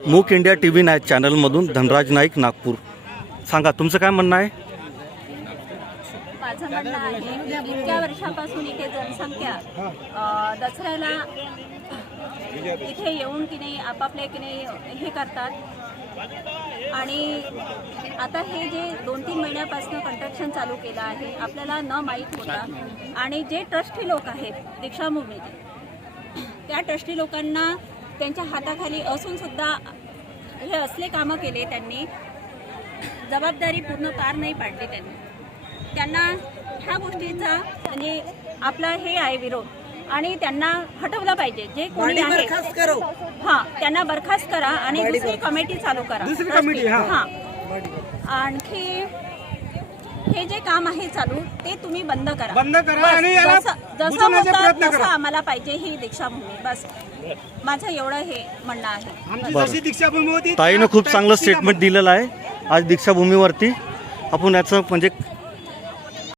मूक India T V night चॅनलमधून धनराज नाईक नागपूर. सांगा तुमचं काय म्हणणं आहे? माझं म्हणणं आहे इतक्या वर्षापासून इथे जनसंख्या दसऱ्याला इथे येऊन की नाही आपापले की नाही हे करतात. आणि आता हे जे दोन तीन महिन्यापासून कंट्रक्शन चालू केलं आहे आपल्याला न माहीत होता. आणि जे ट्रस्टी लोक आहेत दीक्षाभूमीचे त्या ट्रस्टी लोकांना त्यांच्या हाताखाली असून सुद्धा हे असले कामं केले त्यांनी. जबाबदारी पूर्ण पार नाही पाडली त्यांनी. त्यांना ह्या गोष्टीचा म्हणजे आपला हे आहे विरोध. आणि त्यांना हटवलं पाहिजे. जे कोणी आहे हा. त्यांना बरखास्त करा आणि दुसरी कमिटी चालू करा. दुसरी कमिटी हा. आणखी हे जे काम आहे चालू ते तुम्ही बंद करा. बंद करा बस, आणि याला जसं जसं बुजवण्याचा होतं प्रयत्न तसं करा. आम्हाला पाहिजे ही दीक्षाभूमी बस. माझं एवढं हे म्हणणं आहे. आमची बरं. जशी दीक्षाभूमी होती ताईनं खूप चांगलं स्टेटमेंट दिलेलं आहे. आज दीक्षाभूमीवरती आपण याचं म्हणजे